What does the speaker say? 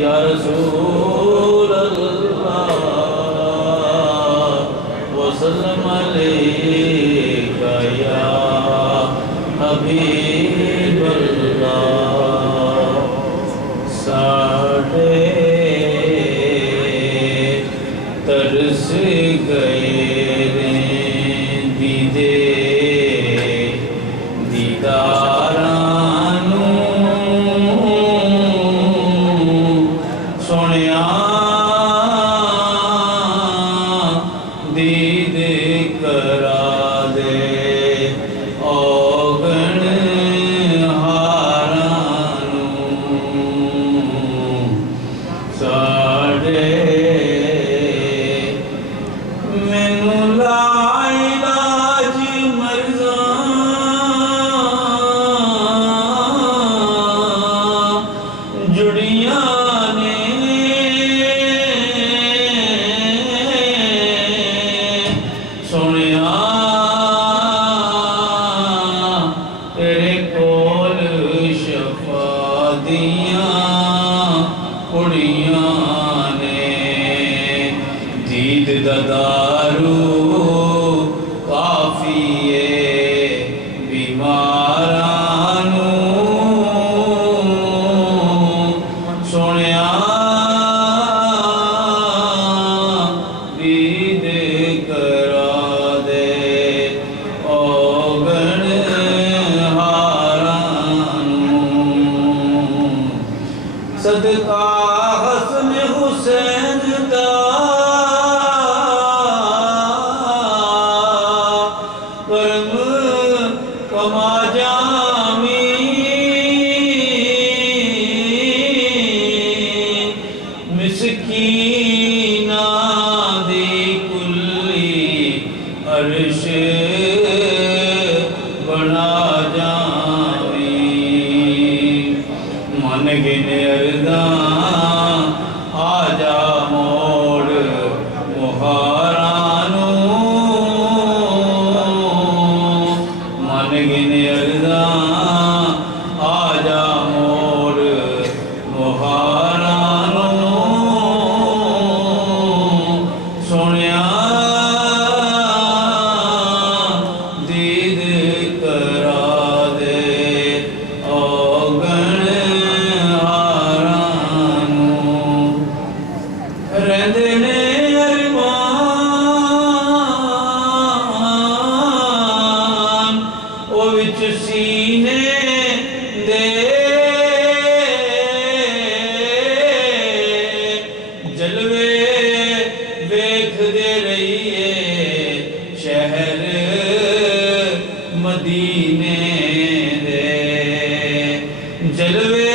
या रसूल अल्लाह वसल्लम अलैका या हबीब अल्लाह। साढ़े तरस गए दीदे दीदारा सोनिया दीद करा दे औगण हारानू साढ़े मैनू लाइलाज मरज़ा जुड़िया सोनिया तेरे कोल शफा दिया कुड़िया ने दीद दारू काफी बीमारानू सोनिया दीद करा दे औगण हारानू सदका हसन हुसैन दा करम कमा जामी मिसकीना दी कुल्ली अर्श बना जावी मन गिन अरदा आजा मोड़ मुहारानू मन गिन अरदा आजा मोड़ मुहारानू सोनिया दीद करा दे औगण हारानू रहंदे ने अरमान ओ विच सीने दे जलवे वेखदे रहिए शहर मदीने दे जलवे